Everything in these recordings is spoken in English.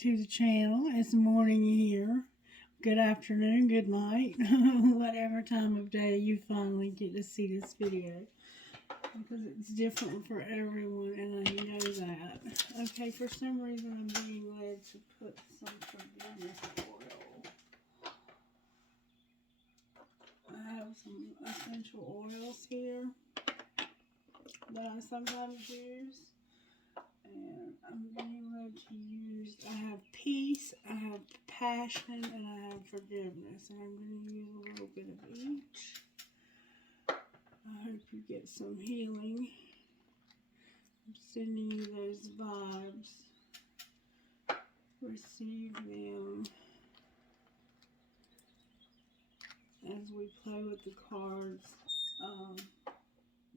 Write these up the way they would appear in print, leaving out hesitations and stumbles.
to the channel. It's morning here. Good afternoon, good night, whatever time of day you finally get to see this video. Because it's different for everyone, and I know that. Okay, for some reason I'm being led to put some forgiveness oil. I have some essential oils here that I sometimes use. And I'm being led to use, I have peace, I have passion, and I have forgiveness. And I'm going to use a little bit of each. I hope you get some healing. I'm sending you those vibes. Receive them as we play with the cards.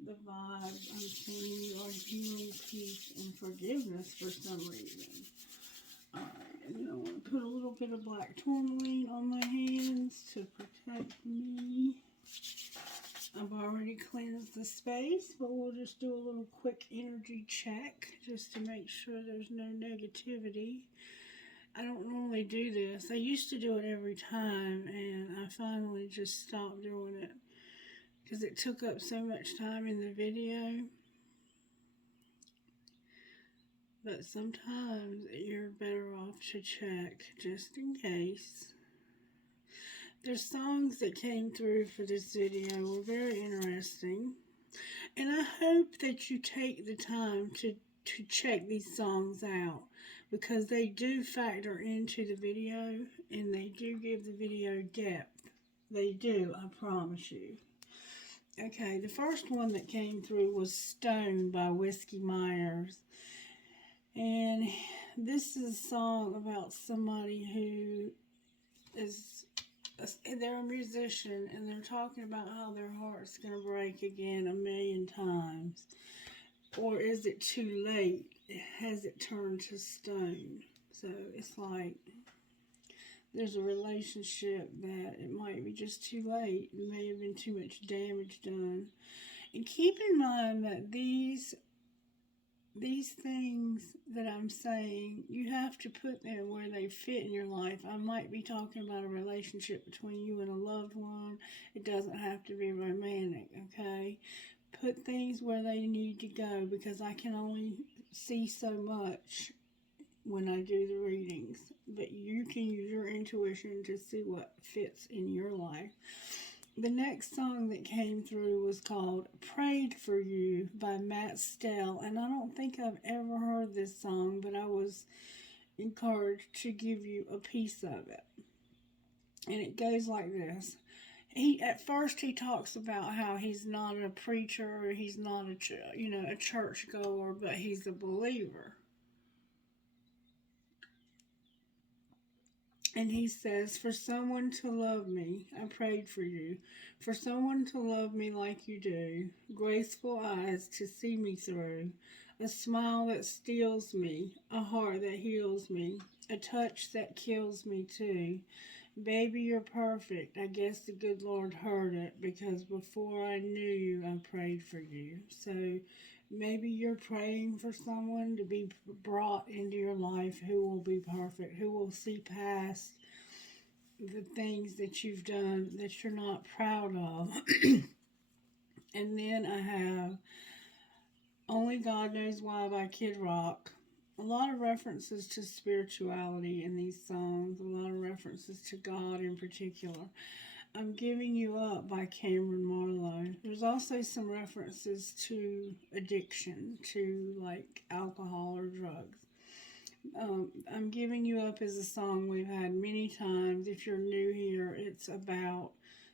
The vibes I'm sending you are healing, peace, and forgiveness for some reason. Alright, and then I want to put a little bit of black tourmaline on my hands to protect me. I've already cleansed the space, but we'll just do a little quick energy check just to make sure there's no negativity. I don't normally do this. I used to do it every time, and I finally just stopped doing it because it took up so much time in the video. But sometimes you're better off to check just in case. The songs that came through for this video were very interesting. And I hope that you take the time to check these songs out, because they do factor into the video and they do give the video depth. They do, I promise you. Okay, the first one that came through was Stone by Whiskey Myers. And this is a song about somebody who is, they're a musician, and they're talking about how their heart's going to break again 1,000,000 times. Or is it too late? Has it turned to stone? So it's like there's a relationship that it might be just too late. It may have been too much damage done. And keep in mind that these things that I'm saying, you have to put them where they fit in your life. I might be talking about a relationship between you and a loved one. It doesn't have to be romantic, okay? Put things where they need to go, because I can only see so much when I do the readings. But you can use your intuition to see what fits in your life. The next song that came through was called Prayed For You by Matt Stell. And I don't think I've ever heard this song, but I was encouraged to give you a piece of it. And it goes like this. At first he talks about how he's not a preacher, he's not a church goer, but he's a believer. And he says, for someone to love me, I prayed for you. For someone to love me like you do, graceful eyes to see me through, a smile that steals me, a heart that heals me, a touch that kills me too. Baby, you're perfect. I guess the good Lord heard it, because before I knew you, I prayed for you. So maybe you're praying for someone to be brought into your life who will be perfect, who will see past the things that you've done that you're not proud of. And then I have Only God Knows Why by Kid Rock. A lot of references to spirituality in these songs, a lot of references to God in particular. I'm Giving You Up by Cameron Marlowe. There's also some references to addiction, to like alcohol or drugs. I'm Giving You Up is a song we've had many times. If you're new here, it's about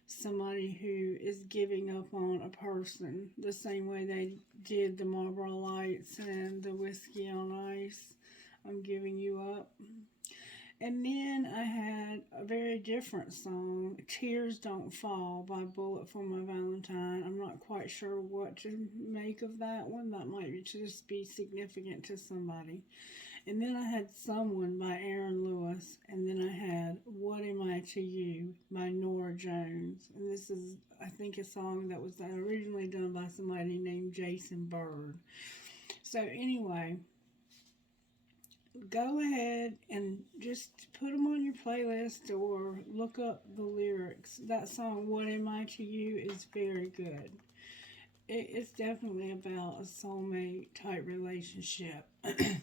somebody who is giving up on a person the same way they did the Marlboro Lights and the Whiskey on Ice. I'm Giving You Up. And then I had a very different song, Tears Don't Fall by Bullet for My Valentine. I'm not quite sure what to make of that one. That might just be significant to somebody. And then I had Someone by Aaron Lewis. And then I had What Am I to You by Nora Jones. And this is, I think, a song that was originally done by somebody named Jason Bird. So anyway, go ahead and just put them on your playlist or look up the lyrics. That song, What Am I to You, is very good. It's definitely about a soulmate type relationship.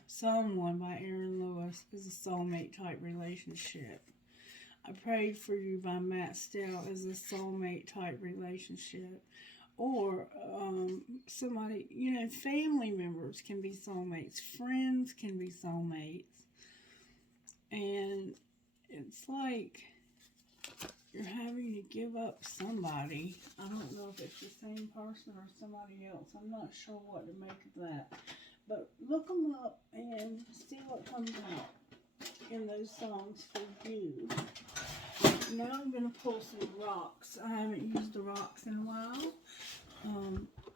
Someone by Aaron Lewis is a soulmate type relationship. I Prayed for You by Matt Stell is a soulmate type relationship. Or somebody, family members can be soulmates, friends can be soulmates. And it's like you're having to give up somebody. I don't know if it's the same person or somebody else. I'm not sure what to make of that. But look them up and see what comes out in those songs for you. Now I'm going to pull some rocks. I haven't used the rocks in a while.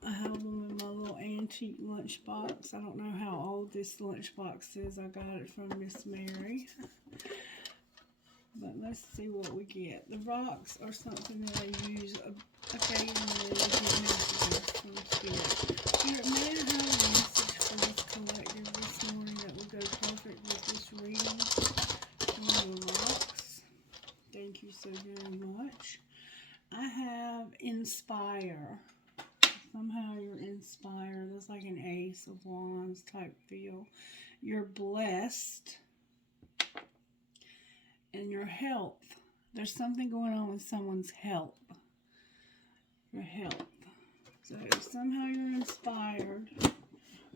I have them in my little antique lunchbox. I don't know how old this lunchbox is. I got it from Miss Mary. But let's see what we get. The rocks are something that I use occasionally to get messages from Spirit. Spirit, may I have a message for this collective this morning that would go perfect with this reading from the rocks? Thank you so very much. I have Inspire. Somehow you're inspired. That's like an Ace of Wands type feel. You're blessed. And your health. There's something going on with someone's health. Your health. So if somehow you're inspired,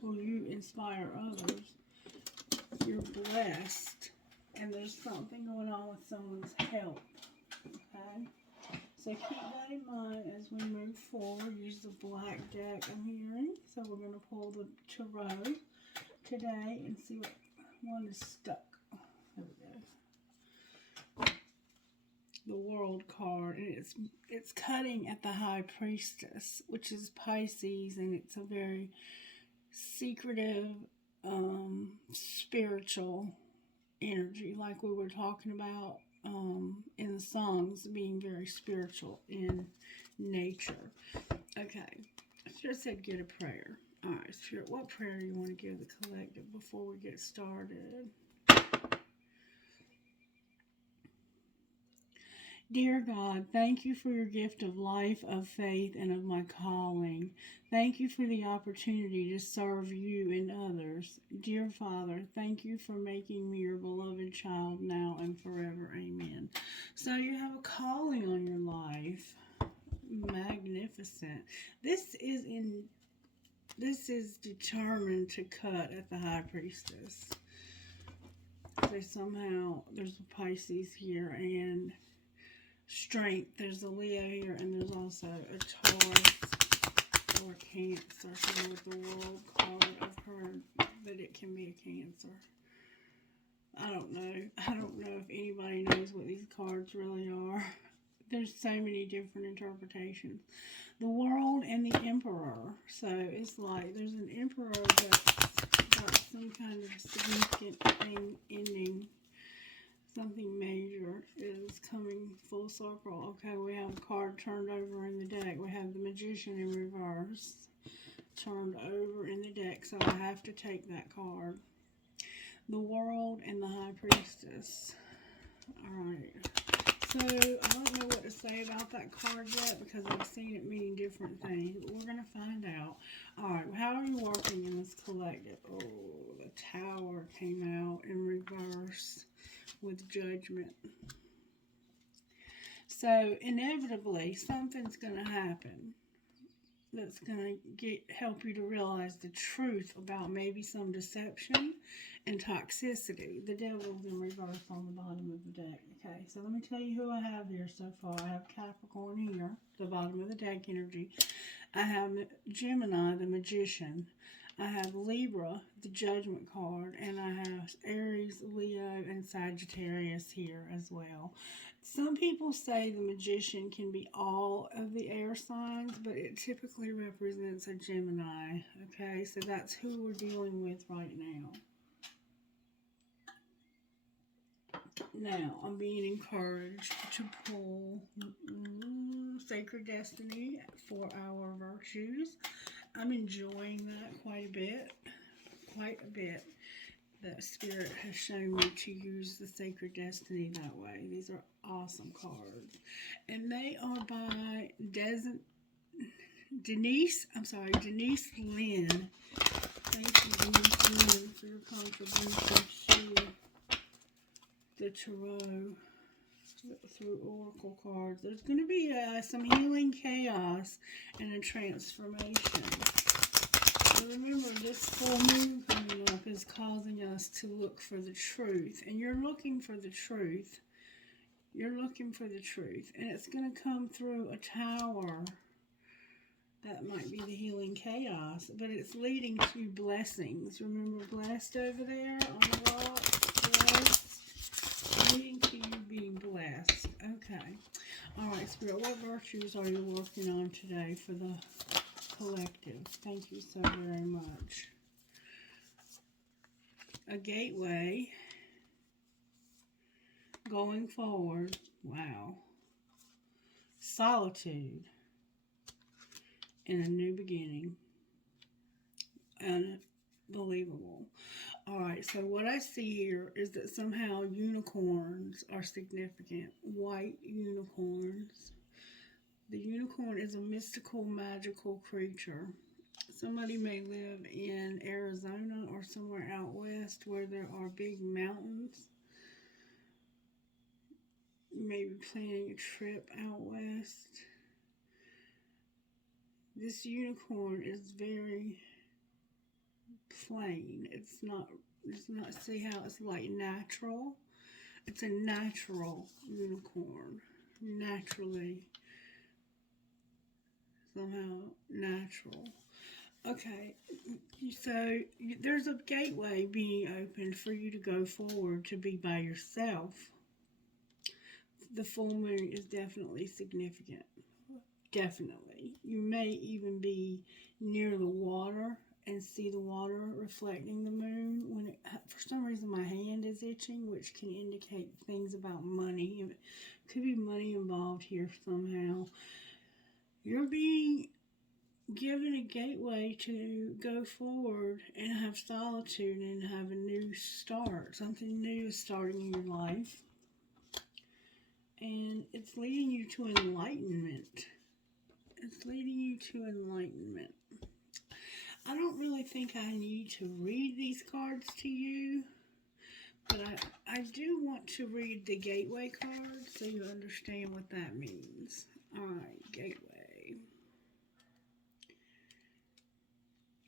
or you inspire others, you're blessed. And there's something going on with someone's health. Okay? So keep that in mind as we move forward. Use the black deck I'm hearing. So we're going to pull the tarot today and see what one is stuck. There we go. The World card, and it's cutting at the High Priestess, which is Pisces, and it's a very secretive, spiritual energy, like we were talking about in the songs, being very spiritual in nature. Okay, Spirit said get a prayer. All right, Spirit, what prayer do you want to give the collective before we get started? Dear God, thank you for your gift of life, of faith, and of my calling. Thank you for the opportunity to serve you and others. Dear Father, thank you for making me your beloved child now and forever. Amen. So you have a calling on your life. Magnificent. This is determined to cut at the High Priestess. So somehow there's a Pisces here and strength. There's a Leo here, and there's also a Taurus or Cancer here with the World card. I've heard that it can be a Cancer. I don't know if anybody knows what these cards really are. There's so many different interpretations. The World and the Emperor. So it's like there's an Emperor that's got some kind of significant thing ending. Something major is coming full circle. Okay, we have a card turned over in the deck. We have the Magician in reverse turned over in the deck, so I have to take that card. The World and the High Priestess. Alright, so I don't know what to say about that card yet because I've seen it meaning different things, but we're going to find out. Alright, how are you working in this collective? Oh, the Tower came out in reverse with Judgment. So inevitably something's going to happen that's going to help you to realize the truth about maybe some deception and toxicity. The Devil's in reverse on the bottom of the deck. Okay, so let me tell you who I have here so far. I have Capricorn here, the bottom of the deck energy. I have Gemini, the Magician. I have Libra, the Judgment card, and I have Aries, Leo, and Sagittarius here as well. Some people say the Magician can be all of the air signs, but it typically represents a Gemini. Okay, so that's who we're dealing with right now. Now, I'm being encouraged to pull Sacred Destiny for our virtues. I'm enjoying that quite a bit. that Spirit has shown me to use the Sacred Destiny that way. These are awesome cards. And they are by Denise Lynn. Thank you, Denise Lynn, for your contribution to the Tarot through Oracle cards. There's going to be some healing, chaos, and a transformation. So remember, this full moon coming up is causing us to look for the truth. And you're looking for the truth. You're looking for the truth. And it's going to come through a tower. That might be the healing chaos. But it's leading to blessings. Remember, blessed over there on the rock? Blessed. Leading to you being blessed. Okay. Alright, Spirit, what virtues are you working on today for the collective? Thank you so very much. A gateway. Going forward. Wow. Solitude. And a new beginning. Unbelievable. Alright, so what I see here is that somehow unicorns are significant. White unicorns. The unicorn is a mystical, magical creature. Somebody may live in Arizona or somewhere out west where there are big mountains. You may be planning a trip out west. This unicorn is very plain. It's not, see how it's like natural? It's a natural unicorn. Naturally. Somehow natural. Okay, so there's a gateway being opened for you to go forward to be by yourself. The full moon is definitely significant. Definitely. You may even be near the water and see the water reflecting the moon. When it, for some reason my hand is itching, which can indicate things about money. It could be money involved here somehow. You're being given a gateway to go forward and have solitude and have a new start. Something new is starting in your life. And it's leading you to enlightenment. It's leading you to enlightenment. I don't really think I need to read these cards to you, but I do want to read the gateway card so you understand what that means. Alright, gateway.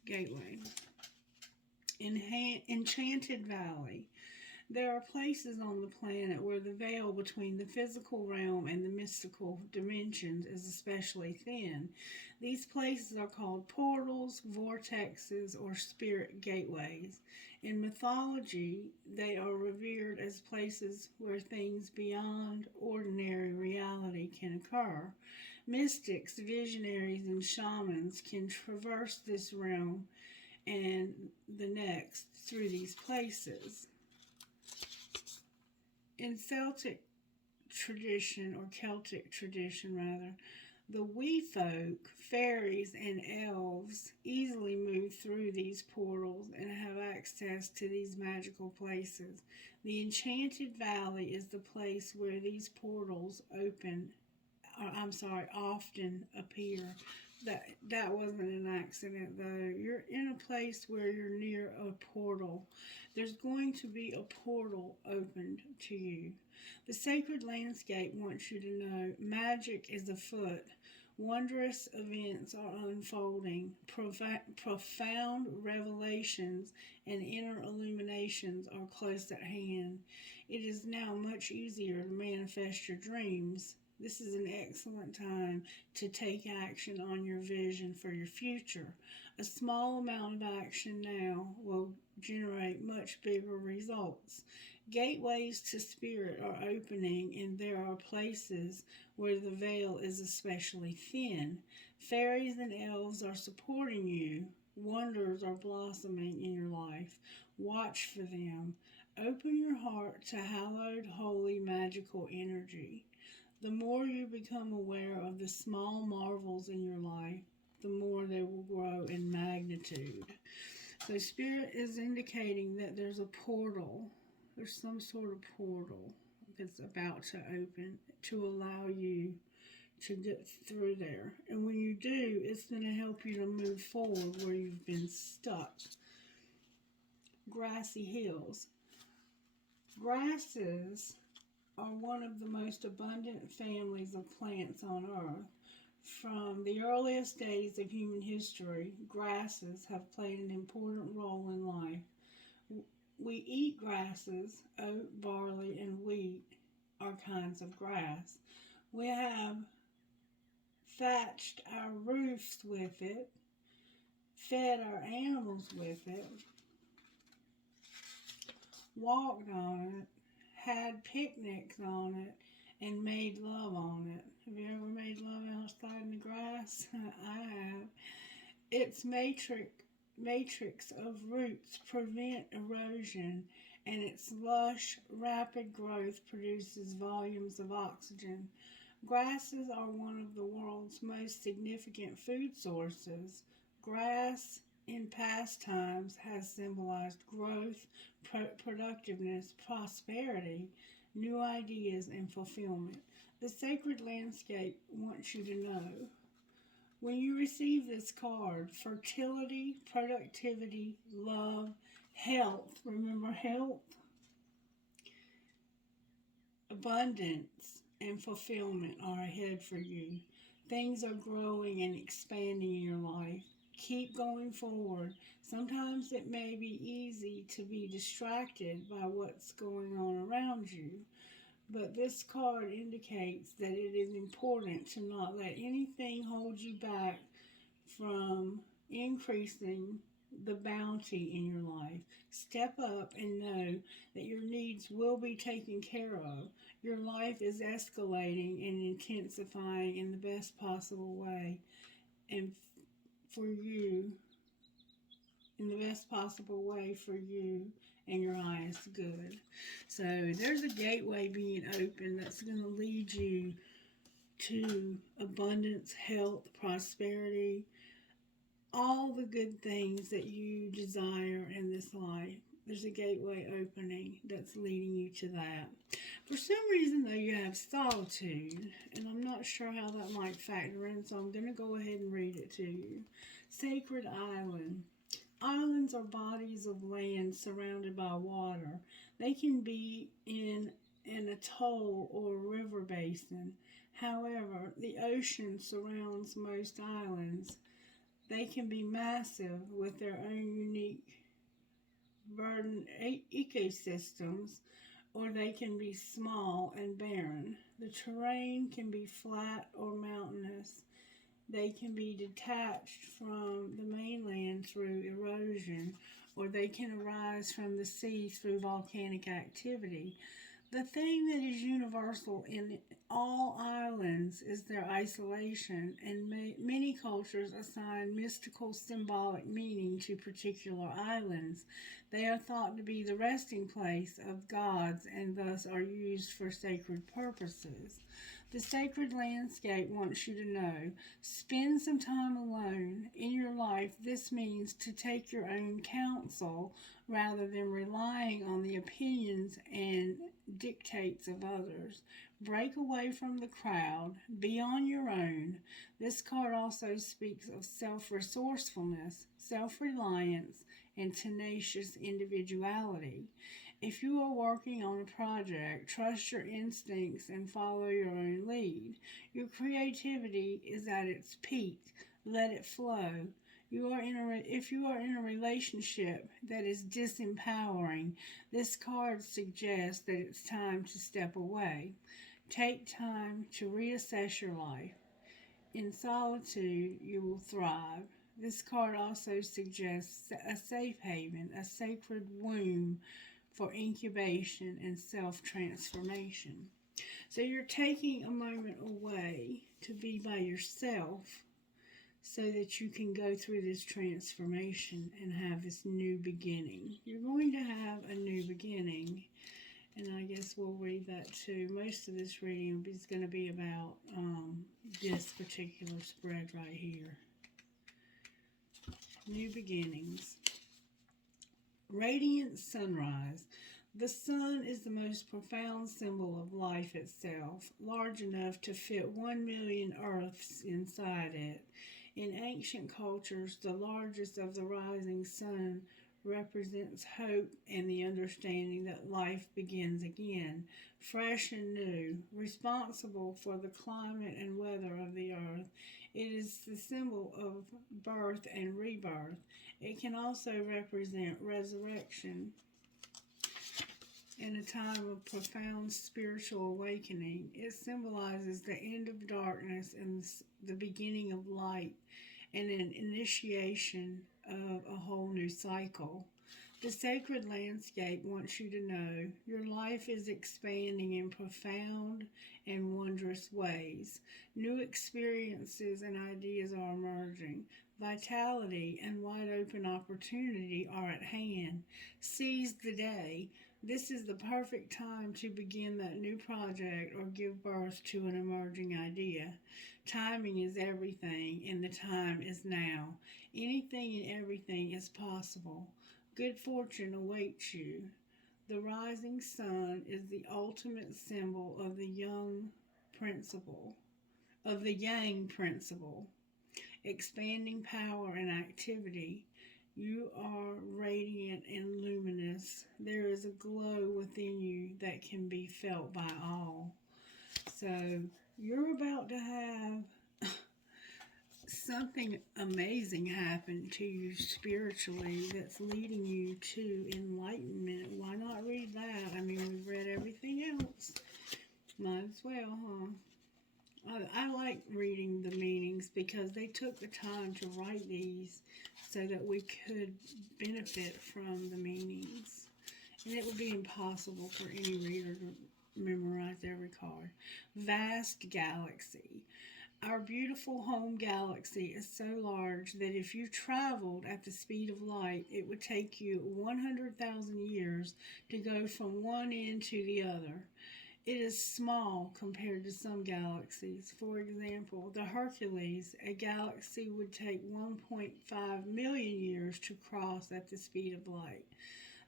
Gateway. Enchanted Valley. There are places on the planet where the veil between the physical realm and the mystical dimensions is especially thin. These places are called portals, vortexes, or spirit gateways. In mythology, they are revered as places where things beyond ordinary reality can occur. Mystics, visionaries, and shamans can traverse this realm and the next through these places. In Celtic tradition, or Celtic tradition rather, the wee folk, fairies, and elves easily move through these portals and have access to these magical places. The Enchanted Valley is the place where these portals often appear. That wasn't an accident though. You're in a place where you're near a portal. There's going to be a portal opened to you. The sacred landscape wants you to know magic is afoot. Wondrous events are unfolding. Profound revelations and inner illuminations are close at hand. It is now much easier to manifest your dreams. This is an excellent time to take action on your vision for your future. A small amount of action now will generate much bigger results. Gateways to spirit are opening, and there are places where the veil is especially thin. Fairies and elves are supporting you. Wonders are blossoming in your life. Watch for them. Open your heart to hallowed, holy, magical energy. The more you become aware of the small marvels in your life, the more they will grow in magnitude. So Spirit is indicating that there's a portal. There's some sort of portal that's about to open to allow you to get through there. And when you do, it's going to help you to move forward where you've been stuck. Grassy hills. Grasses are one of the most abundant families of plants on Earth. From the earliest days of human history, grasses have played an important role in life. We eat grasses. Oat, barley, and wheat are kinds of grass. We have thatched our roofs with it, fed our animals with it, walked on it, had picnics on it, and made love on it. Have you ever made love outside in the grass? I have. Its matrix of roots prevent erosion, and its lush, rapid growth produces volumes of oxygen. Grasses are one of the world's most significant food sources. Grass in past times has symbolized growth, productiveness, prosperity, new ideas, and fulfillment. The sacred landscape wants you to know. When you receive this card, fertility, productivity, love, health, remember health, abundance, and fulfillment are ahead for you. Things are growing and expanding in your life. Keep going forward. Sometimes it may be easy to be distracted by what's going on around you, but this card indicates that it is important to not let anything hold you back from increasing the bounty in your life. Step up and know that your needs will be taken care of. Your life is escalating and intensifying in the best possible way, and for you, in the best possible way for you and your highest good. So there's a gateway being open that's going to lead you to abundance, health, prosperity, all the good things that you desire in this life. There's a gateway opening that's leading you to that. For some reason, though, you have solitude, and I'm not sure how that might factor in, so I'm going to go ahead and read it to you. Sacred Island. Islands are bodies of land surrounded by water. They can be in an atoll or river basin. However, the ocean surrounds most islands. They can be massive with their own unique verdant ecosystems, or they can be small and barren. The terrain can be flat or mountainous. They can be detached from the mainland through erosion, or they can arise from the sea through volcanic activity. The thing that is universal in all islands is their isolation, and many cultures assign mystical symbolic meaning to particular islands. They are thought to be the resting place of gods and thus are used for sacred purposes. The sacred landscape wants you to know, spend some time alone. In your life, this means to take your own counsel rather than relying on the opinions and dictates of others. Break away from the crowd. Be on your own. This card also speaks of self-resourcefulness, self-reliance, and tenacious individuality. If you are working on a project, trust your instincts and follow your own lead. Your creativity is at its peak. Let it flow. If you are in a relationship that is disempowering, this card suggests that it's time to step away. Take time to reassess your life. In solitude, you will thrive. This card also suggests a safe haven, a sacred womb for incubation and self-transformation. So you're taking a moment away to be by yourself so that you can go through this transformation and have this new beginning. You're going to have a new beginning, and I guess we'll read that too. Most of this reading is going to be about this particular spread right here. New beginnings. Radiant sunrise. The sun is the most profound symbol of life itself, large enough to fit 1 million Earths inside it. In ancient cultures, the largest of the rising sun represents hope and the understanding that life begins again, fresh and new, responsible for the climate and weather of the earth. It is the symbol of birth and rebirth. It can also represent resurrection in a time of profound spiritual awakening. It symbolizes the end of darkness and the beginning of light and an initiation of a whole new cycle. The sacred landscape wants you to know your life is expanding in profound and wondrous ways. New experiences and ideas are emerging. Vitality and wide open opportunity are at hand. Seize the day. This is the perfect time to begin that new project or give birth to an emerging idea. Timing is everything, and the time is now. Anything and everything is possible. Good fortune awaits you. The rising sun is the ultimate symbol of the yang principle, expanding power and activity. You are radiant and luminous. There is a glow within you that can be felt by all. So, you're about to have something amazing happen to you spiritually that's leading you to enlightenment. Why not read that? I mean, we've read everything else. Might as well, huh? I like reading the meanings because they took the time to write these so that we could benefit from the meanings. And it would be impossible for any reader to memorize every card. Vast galaxy. Our beautiful home galaxy is so large that if you traveled at the speed of light, it would take you 100,000 years to go from one end to the other. It is small compared to some galaxies. For example, the Hercules, a galaxy would take 1.5 million years to cross at the speed of light.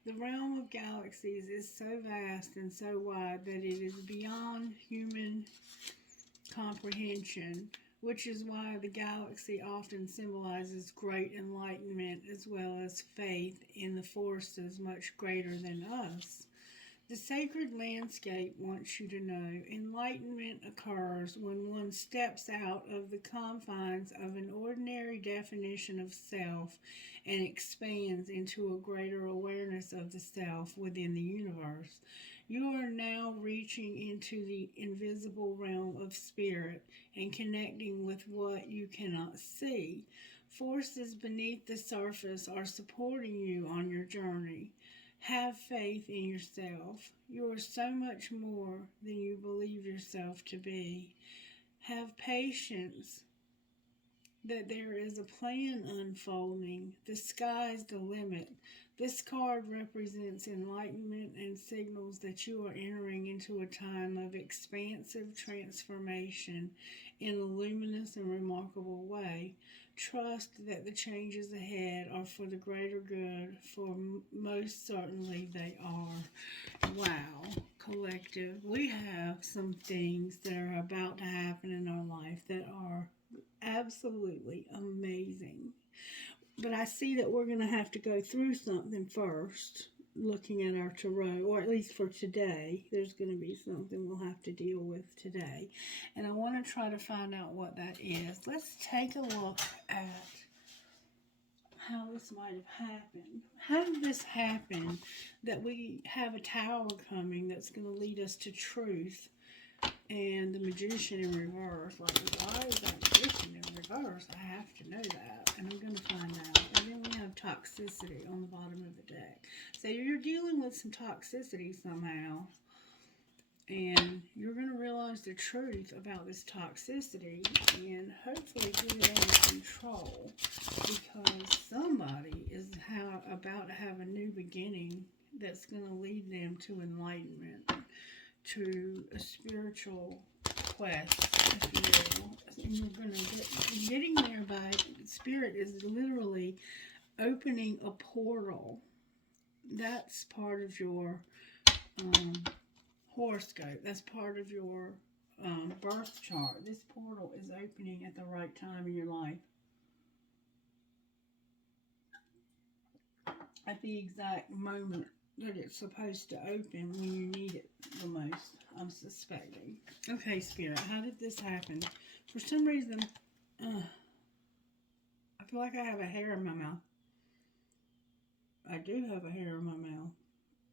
The realm of galaxies is so vast and so wide that it is beyond human comprehension, which is why the galaxy often symbolizes great enlightenment as well as faith in the forces much greater than us. The sacred landscape wants you to know enlightenment occurs when one steps out of the confines of an ordinary definition of self and expands into a greater awareness of the self within the universe. You are now reaching into the invisible realm of spirit and connecting with what you cannot see. Forces beneath the surface are supporting you on your journey. Have faith in yourself. You are so much more than you believe yourself to be. Have patience that there is a plan unfolding. The sky's the limit. This card represents enlightenment and signals that you are entering into a time of expansive transformation in a luminous and remarkable way. Trust that the changes ahead are for the greater good, for most certainly they are. Wow, collective. We have some things that are about to happen in our life that are absolutely amazing. But I see that we're going to have to go through something first, looking at our tarot, or at least for today. There's going to be something we'll have to deal with today. And I want to try to find out what that is. Let's take a look at how this might have happened. How did this happen that we have a tower coming that's going to lead us to truth? And the magician in reverse. Like, why is that magician in reverse? I have to know that. And I'm going to find out. And then we have toxicity on the bottom of the deck. So you're dealing with some toxicity somehow. And you're going to realize the truth about this toxicity. And hopefully get it under control. Because somebody is about to have a new beginning that's going to lead them to enlightenment. To a spiritual quest, if you will. And you're going to getting there by spirit is literally opening a portal That's part of your horoscope. That's part of your birth chart. This portal is opening at the right time in your life. At the exact moment that it's supposed to open when you need it the most, I'm suspecting. Okay, Spirit, how did this happen? For some reason, I feel like I have a hair in my mouth. I do have a hair in my mouth.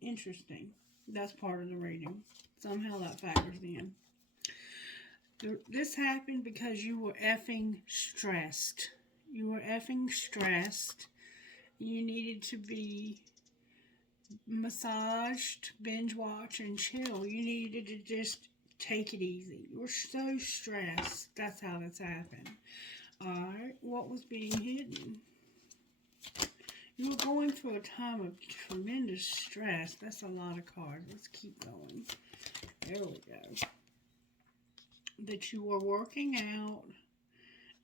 Interesting. That's part of the reading. Somehow that factors in. This happened because you were effing stressed. You were effing stressed. You needed to be massaged, binge watch, and chill. You needed to just take it easy. You were so stressed. That's how this happened. Alright, what was being hidden? You were going through a time of tremendous stress. That's a lot of cards. Let's keep going. There we go. That you were working out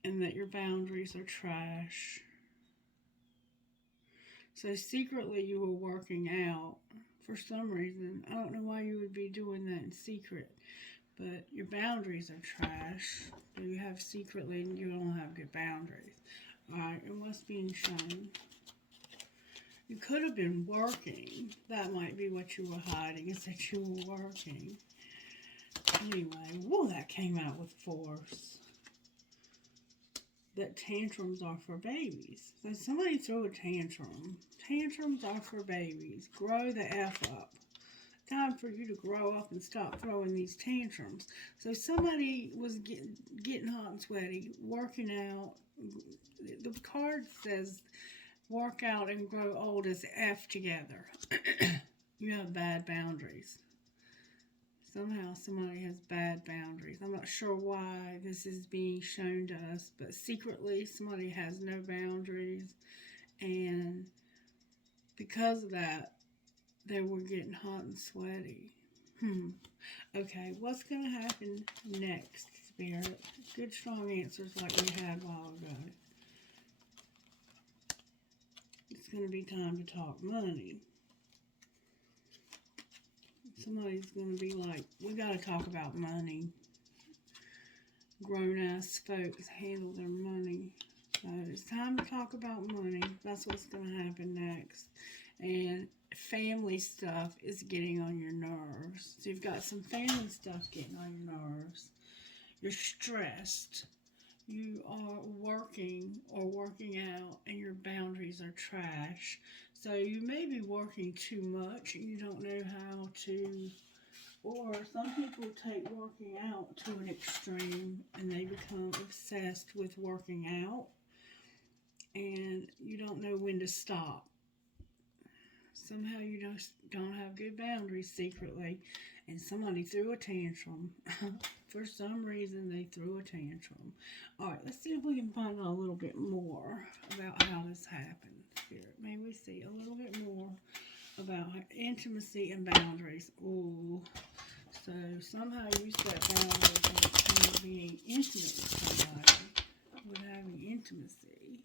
and that your boundaries are trash. So secretly you were working out for some reason. I don't know why you would be doing that in secret. But your boundaries are trash. So you have secretly, you don't have good boundaries. Alright, and what's being shown? You could have been working. That might be what you were hiding, is that you were working. Anyway, whoa, that came out with force. That tantrums are for babies. So somebody threw a tantrum. Tantrums are for babies. Grow the F up. Time for you to grow up and stop throwing these tantrums. So somebody was getting hot and sweaty, working out. The card says work out and grow old as F together. You have bad boundaries. Somehow somebody has bad boundaries. I'm not sure why this is being shown to us, but secretly somebody has no boundaries. And because of that, they were getting hot and sweaty. Okay, what's going to happen next, Spirit? Good strong answers like we had a while ago. It's going to be time to talk money. Somebody's going to be like, we got to talk about money. Grown-ass folks handle their money. So it's time to talk about money. That's what's going to happen next. And family stuff is getting on your nerves. So you've got some family stuff getting on your nerves. You're stressed. You are working or working out and your boundaries are trash. So you may be working too much and you don't know how to, or some people take working out to an extreme and they become obsessed with working out and you don't know when to stop. Somehow you don't have good boundaries secretly, and somebody threw a tantrum. For some reason, they threw a tantrum. All right, let's see if we can find out a little bit more about how this happened. Spirit, may we see a little bit more about intimacy and boundaries. Ooh, so somehow you set boundaries when it comes to being intimate with somebody, with having intimacy.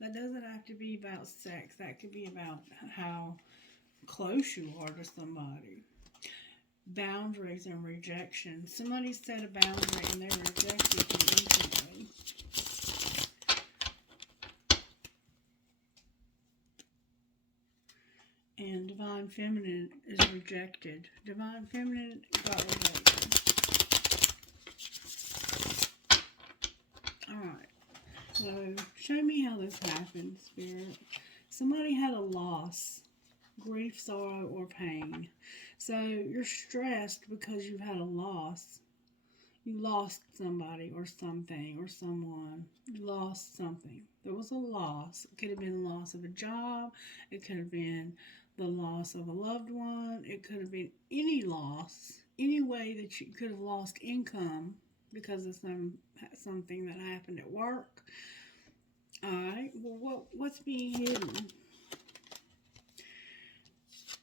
That doesn't have to be about sex. That could be about how close you are to somebody. Boundaries and rejection. Somebody set a boundary and they rejected you instantly. And Divine Feminine is rejected. Divine Feminine got rejected. Alright. So, show me how this happened, Spirit. Somebody had a loss. Grief, sorrow, or pain. So, you're stressed because you've had a loss. You lost somebody or something or someone. You lost something. There was a loss. It could have been the loss of a job. It could have been the loss of a loved one. It could have been any loss. Any way that you could have lost income because of something that happened at work. Alright, well, what's being hidden?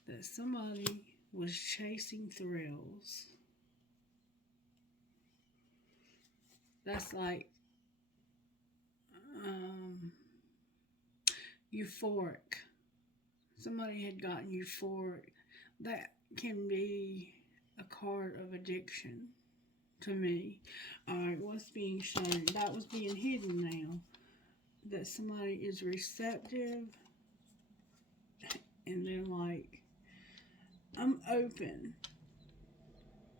That somebody was chasing thrills. That's like euphoric. somebody had gotten euphoric. That can be a card of addiction to me. Alright, what's being shown? That was being hidden now. That somebody is receptive and they're like, I'm open.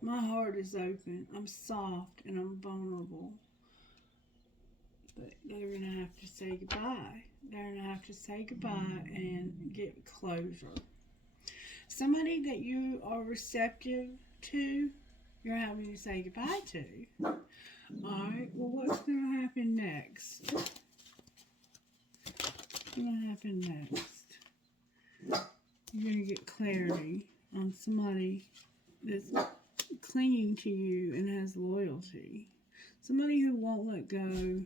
My heart is open. I'm soft and I'm vulnerable. But they're going to have to say goodbye. They're going to have to say goodbye and get closure. Somebody that you are receptive to, you're having to say goodbye to. Alright, well, what's going to happen next? What's going to happen next? You're going to get clarity on somebody that's clinging to you and has loyalty. Somebody who won't let go.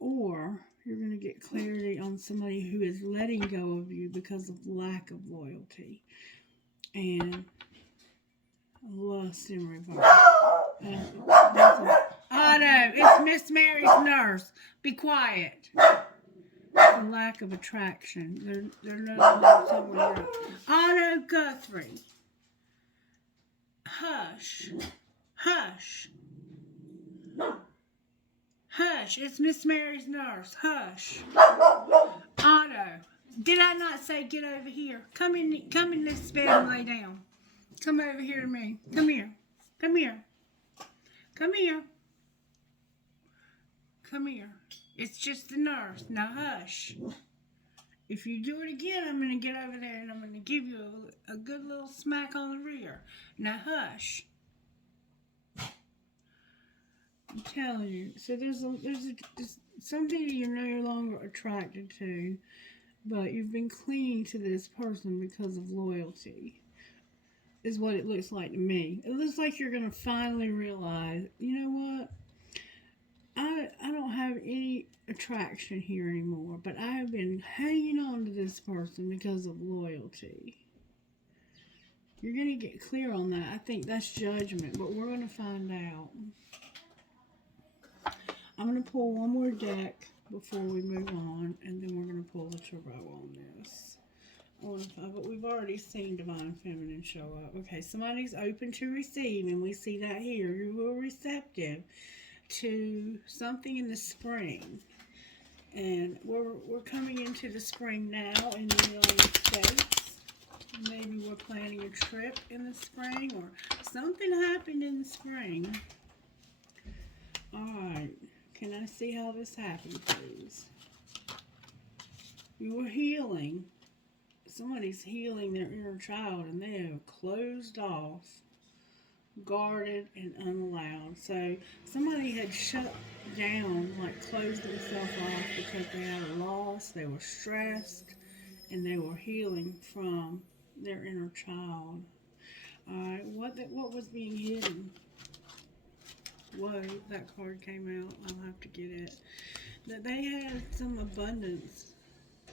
Or you're going to get clarity on somebody who is letting go of you because of lack of loyalty. And lust in reverse. Oh no, it's Miss Mary's nurse. Be quiet. The lack of attraction. They're not somewhere else. Oh no, Guthrie. Hush. Hush. Hush, it's Miss Mary's nurse. Hush. Otto, did I not say get over here? Come in this bed and lay down. Come over here to me. Come here. Come here. Come here. Come here. It's just the nurse. Now hush. If you do it again, I'm going to get over there and I'm going to give you a good little smack on the rear. Now hush. I'm telling you. So there's something that you're no longer attracted to, but you've been clinging to this person because of loyalty, is what it looks like to me. It looks like you're going to finally realize, you know what? I don't have any attraction here anymore, but I have been hanging on to this person because of loyalty. You're going to get clear on that. I think that's judgment, but we're going to find out. I'm going to pull one more deck before we move on, and then we're going to pull the tarot on this. But we've already seen Divine Feminine show up. Okay, somebody's open to receive, and we see that here. You were receptive to something in the spring. And we're coming into the spring now in the United States. Maybe we're planning a trip in the spring, or something happened in the spring. Alright. Can I see how this happened, please? You were healing. Somebody's healing their inner child, and they are closed off, guarded, and unallowed. So somebody had shut down, like closed themselves off because they had a loss, they were stressed, and they were healing from their inner child. Alright, what was being hidden? Whoa, that card came out. I'll have to get it. That they had some abundance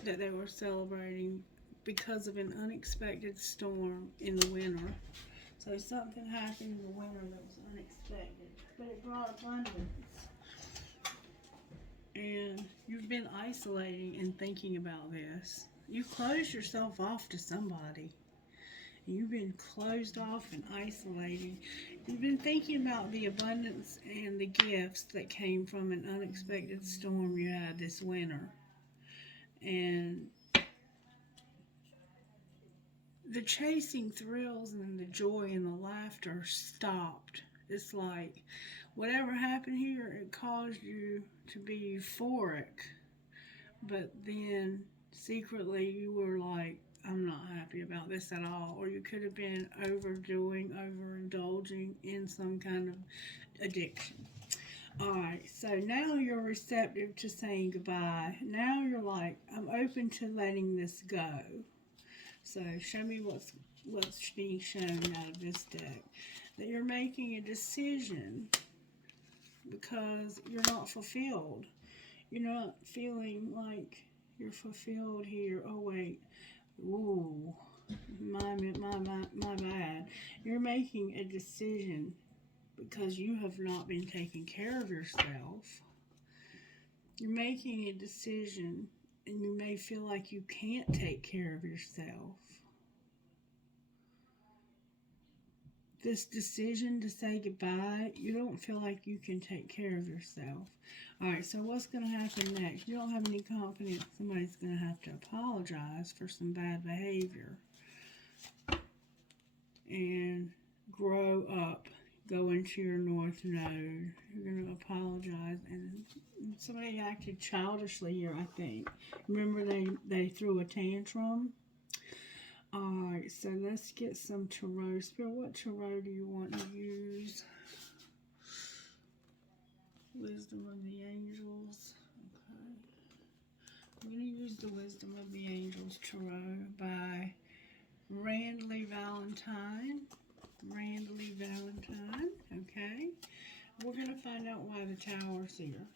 that they were celebrating because of an unexpected storm in the winter. So something happened in the winter that was unexpected, but it brought abundance. And you've been isolating and thinking about this. You closed yourself off to somebody. You've been closed off and isolating. You've been thinking about the abundance and the gifts that came from an unexpected storm you had this winter. And the chasing thrills and the joy and the laughter stopped. It's like whatever happened here, it caused you to be euphoric. But then secretly you were like, I'm not happy about this at all. Or you could have been overindulging in some kind of addiction. Alright, so now you're receptive to saying goodbye. Now you're like, I'm open to letting this go. So show me what's being shown out of this deck. That you're making a decision because you're not fulfilled. You're not feeling like you're fulfilled here. Oh wait. Ooh, my bad. You're making a decision because you have not been taking care of yourself. You're making a decision And you may feel like you can't take care of yourself. This decision to say goodbye, you don't feel like you can take care of yourself. Alright, so what's going to happen next? You don't have any confidence somebody's going to have to apologize for some bad behavior. And grow up. Go into your north node. You're going to apologize. And somebody acted childishly here, I think. Remember they threw a tantrum? Alright, so let's get some tarot. Spirit, what tarot do you want to use? Wisdom of the Angels. Okay. I'm going to use the Wisdom of the Angels tarot by Randley Valentine. Randley Valentine. Okay. We're going to find out why the Tower's here.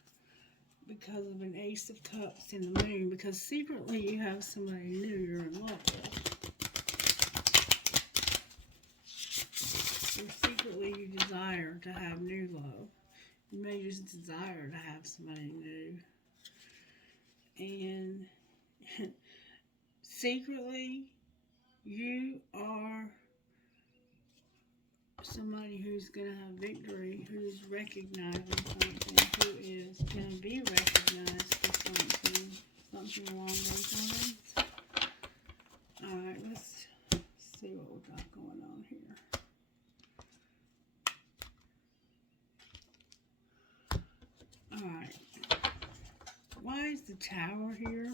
Because of an Ace of Cups in the Moon. Because secretly you have somebody new you're in love with. Or secretly you desire to have new love. You may just desire to have somebody new. And secretly you are somebody who's going to have victory, who's recognizing something, who is going to be recognized for something along those lines. Alright, let's see what we got going on here. Alright, why is the Tower here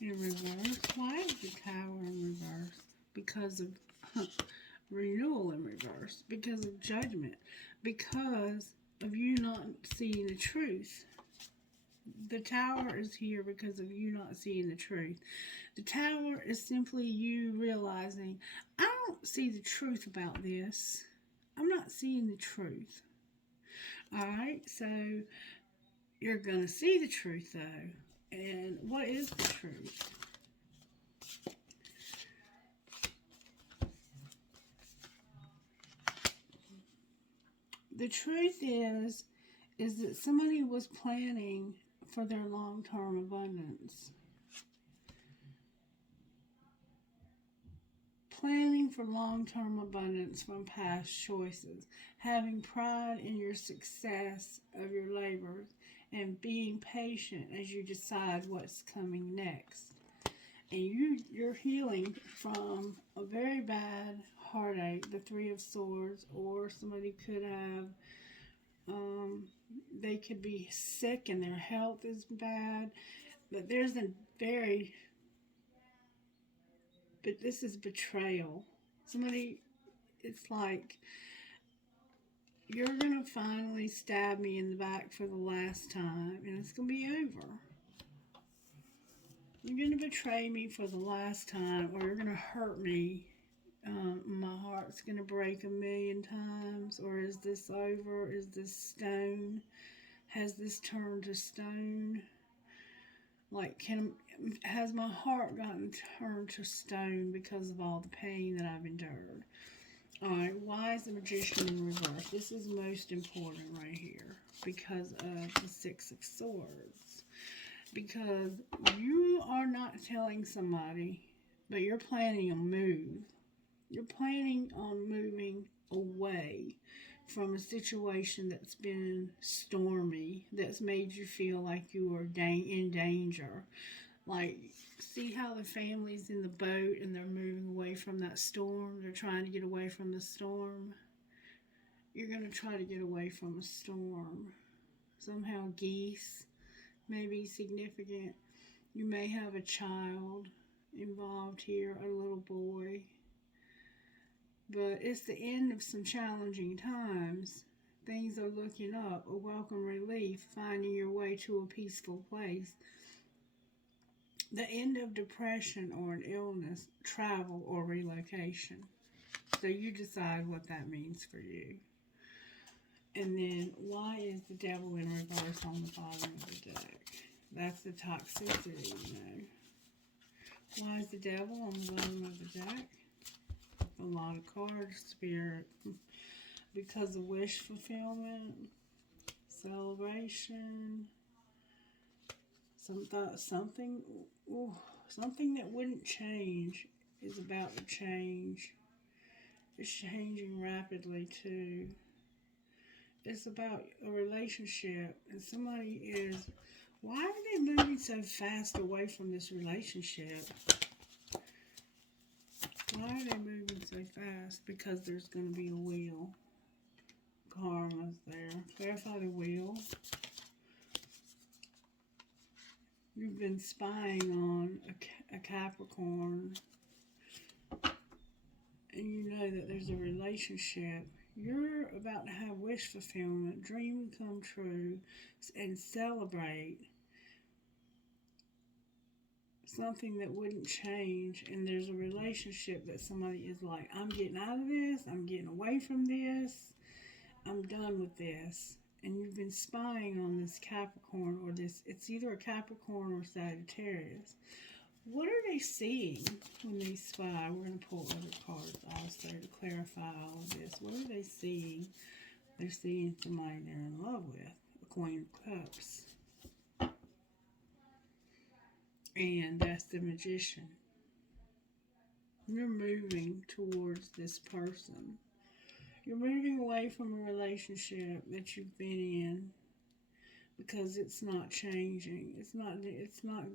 in reverse? Why is the Tower in reverse? Because of renewal in reverse, because of judgment, because of you not seeing the truth. The Tower is here because of you not seeing the truth. The Tower is simply you realizing, I don't see the truth about this. I'm not seeing the truth. Alright, so you're going to see the truth though. And what is the truth? The truth is that somebody was planning for their long-term abundance. Planning for long-term abundance from past choices. Having pride in your success of your labors. And being patient as you decide what's coming next. And you're healing from a very bad heartache, the Three of Swords, or somebody could have, they could be sick and their health is bad, but there's but this is betrayal. Somebody, it's like, you're going to finally stab me in the back for the last time, and it's going to be over. You're going to betray me for the last time, or you're going to hurt me. My heart's going to break 1,000,000 times, or is this over? Is this stone? Has this turned to stone? Like, has my heart gotten turned to stone because of all the pain that I've endured? Alright, why is the Magician in reverse? This is most important right here because of the Six of Swords. Because you are not telling somebody, but you're planning a move. You're planning on moving away from a situation that's been stormy, that's made you feel like you are in danger. Like, see how the family's in the boat and they're moving away from that storm? They're trying to get away from the storm. You're going to try to get away from a storm. Somehow geese may be significant. You may have a child involved here, a little boy. But it's the end of some challenging times. Things are looking up, a welcome relief, finding your way to a peaceful place. The end of depression or an illness, travel or relocation. So you decide what that means for you. And then, why is the Devil in reverse on the bottom of the deck? That's the toxicity, you know. Why is the Devil on the bottom of the deck? A lot of cards, Spirit. Because of wish fulfillment, celebration, Something, ooh, something that wouldn't change is about to change. It's changing rapidly too. It's about a relationship, and somebody is. Why are they moving so fast away from this relationship? Why are they moving so fast? Because there's going to be a wheel. Karma's there. Clarify the wheel. You've been spying on a Capricorn, and you know that there's a relationship. You're about to have wish fulfillment, dream come true, and celebrate something that wouldn't change. And there's a relationship that somebody is like, I'm getting out of this, I'm getting away from this, I'm done with this. And you've been spying on this Capricorn, or this, it's either a Capricorn or Sagittarius. What are they seeing when they spy? We're going to pull other cards also to clarify all of this. What are they seeing? They're seeing somebody they're in love with, a Queen of Cups. And that's the Magician. You're moving towards this person. You're moving away from a relationship that you've been in because it's not changing. It's not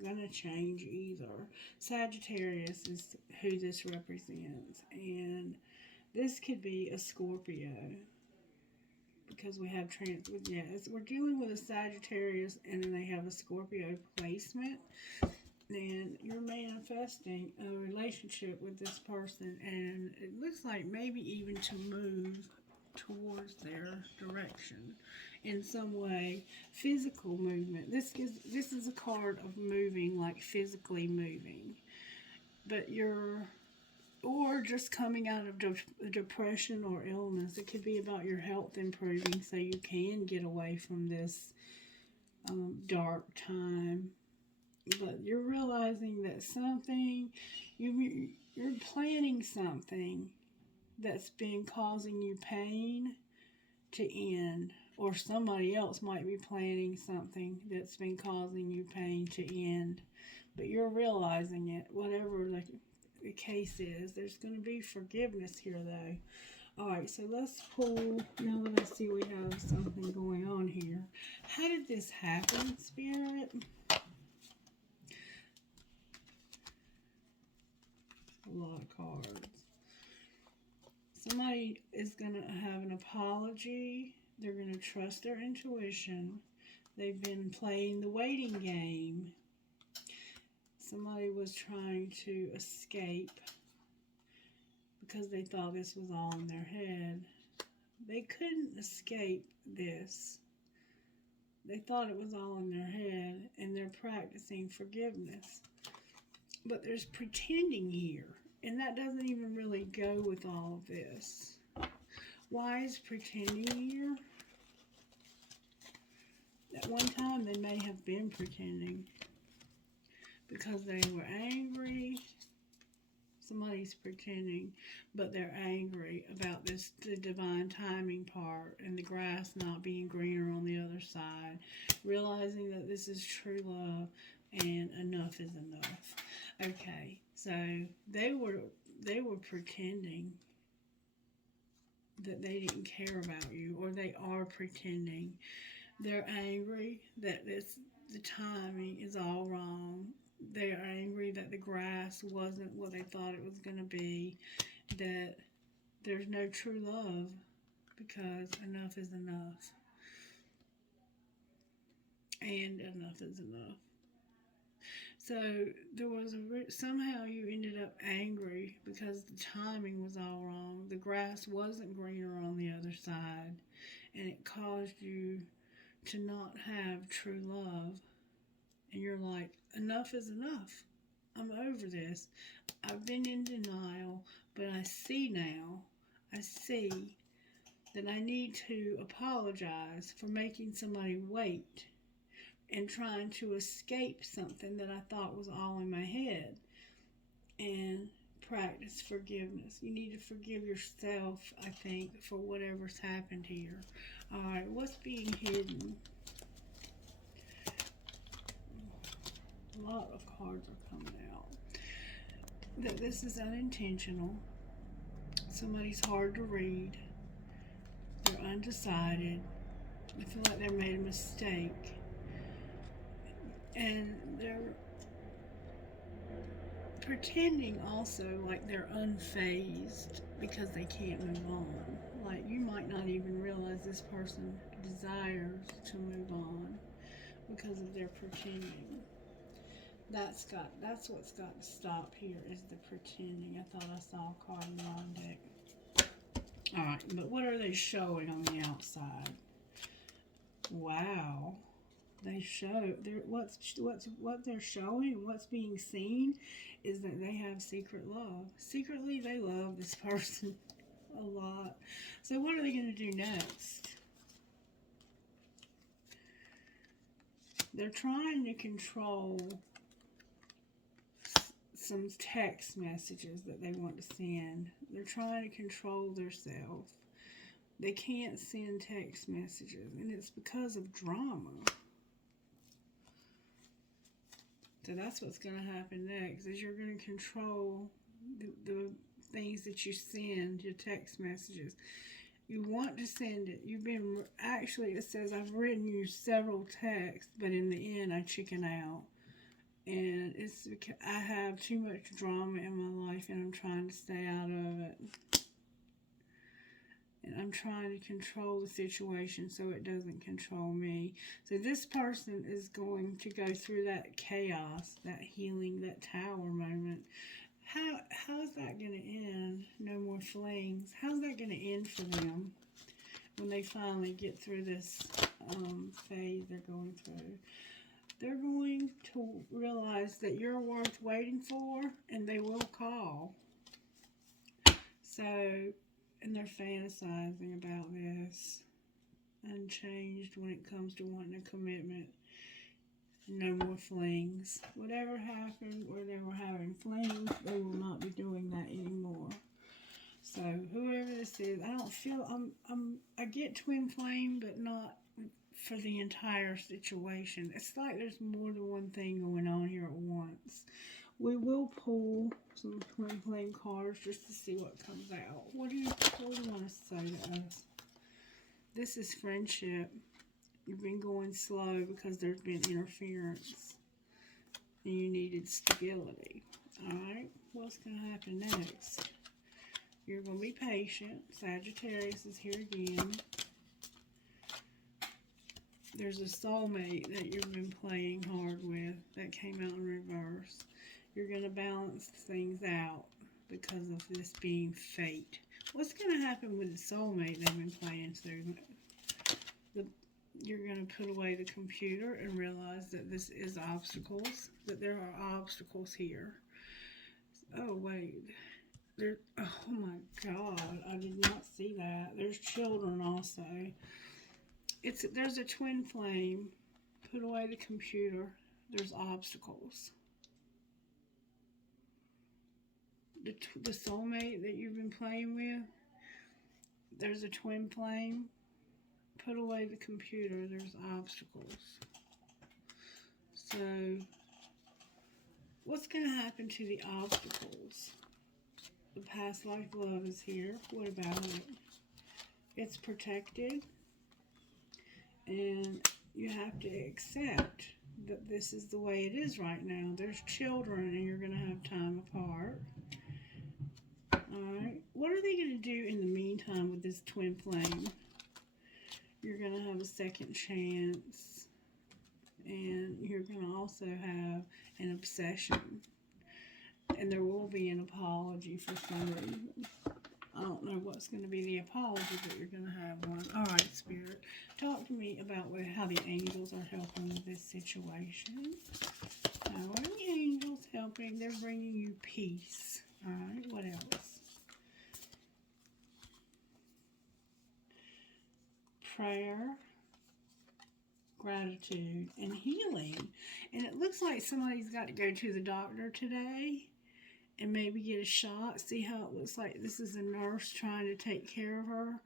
going to change either. Sagittarius is who this represents, and this could be a Scorpio because we have we're dealing with a Sagittarius, and then they have a Scorpio placement. And you're manifesting a relationship with this person, and it looks like maybe even to move towards their direction in some way. Physical movement. This is a card of moving, like physically moving. But or just coming out of depression or illness. It could be about your health improving so you can get away from this dark time. But you're realizing that you're planning something that's been causing you pain to end, or somebody else might be planning something that's been causing you pain to end, but you're realizing it. Whatever the case is, there's going to be forgiveness here, though. All right, so let's pull. Now that I see we have something going on here, how did this happen, Spirit? A lot of cards. Somebody is going to have an apology. They're going to trust their intuition. They've been playing the waiting game. Somebody was trying to escape because they thought this was all in their head. They couldn't escape this. They thought it was all in their head, and they're practicing forgiveness. But there's pretending here, and that doesn't even really go with all of this. Why is pretending here? At one time, they may have been pretending because they were angry. Somebody's pretending, but they're angry about this, the divine timing part, and the grass not being greener on the other side. Realizing that this is true love, and enough is enough. Okay, so they were pretending that they didn't care about you, or they are pretending. They're angry that the timing is all wrong. They're angry that the grass wasn't what they thought it was going to be, that there's no true love because enough is enough. And enough is enough. So there was somehow you ended up angry because the timing was all wrong. The grass wasn't greener on the other side, and it caused you to not have true love. And you're like, enough is enough. I'm over this. I've been in denial, but I see now. I see that I need to apologize for making somebody wait and trying to escape something that I thought was all in my head. And practice forgiveness. You need to forgive yourself, I think, for whatever's happened here. All right, what's being hidden? A lot of cards are coming out. That this is unintentional. Somebody's hard to read. They're undecided. I feel like they made a mistake. And they're pretending also like they're unfazed because they can't move on. Like, you might not even realize this person desires to move on because of their pretending. That's what's got to stop here, is the pretending. I thought I saw a card in the wrong deck. Alright, but what are they showing on the outside? Wow. They show what they're showing, what's being seen, is that they have secret love. Secretly, they love this person a lot. So what are they going to do next? They're trying to control some text messages that they want to send. They're trying to control themselves. They can't send text messages, and it's because of drama. So that's what's going to happen next, is you're going to control the things that you send, your text messages. You want to send it. Actually, it says, I've written you several texts, but in the end, I chicken out. And it's because I have too much drama in my life, and I'm trying to stay out of it. And I'm trying to control the situation so it doesn't control me. So this person is going to go through that chaos, that healing, that tower moment. How's that going to end? No more flings. How's that going to end for them when they finally get through this phase they're going through? They're going to realize that you're worth waiting for, and they will call. So, and they're fantasizing about this. Unchanged when it comes to wanting a commitment. No more flings. Whatever happened where they were having flings, they will not be doing that anymore. So whoever this is, I don't feel I get twin flame, but not for the entire situation. It's like there's more than one thing going on here at once. We will pull some twin flame cards just to see what comes out. What do you want to say to us? This is friendship. You've been going slow because there's been interference. And you needed stability. Alright, what's going to happen next? You're going to be patient. Sagittarius is here again. There's a soulmate that you've been playing hard with that came out in reverse. You're going to balance things out because of this being fate. What's going to happen with the soulmate they've been playing through? You're going to put away the computer and realize that this is obstacles, that there are obstacles here. Oh, wait. Oh, my God. I did not see that. There's children also. There's a twin flame. Put away the computer. There's obstacles. The soulmate that you've been playing with, there's a twin flame. Put away the computer. There's obstacles. So, what's going to happen to the obstacles? The past life love is here. What about it? It's protected. And you have to accept that this is the way it is right now. There's children and you're going to have time apart. Alright. What are they going to do in the meantime with this twin flame? You're going to have a second chance. And you're going to also have an obsession. And there will be an apology for some reason. I don't know what's going to be the apology, but you're going to have one. Alright, Spirit. Talk to me about how the angels are helping with this situation. How are the angels helping? They're bringing you peace. Alright, what else? Prayer, gratitude, and healing. And it looks like somebody's got to go to the doctor today and maybe get a shot. See how it looks like this is a nurse trying to take care of her.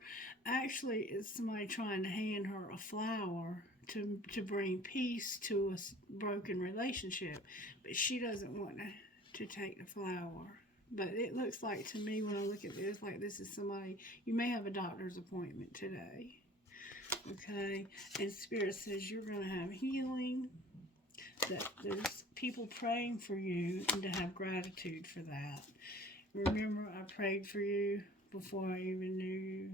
Actually, it's somebody trying to hand her a flower to bring peace to a broken relationship, but she doesn't want to take the flower. But it looks like to me when I look at this, like this is somebody, you may have a doctor's appointment today. Okay? And Spirit says you're going to have healing, that there's people praying for you, and to have gratitude for that. Remember, I prayed for you before I even knew you.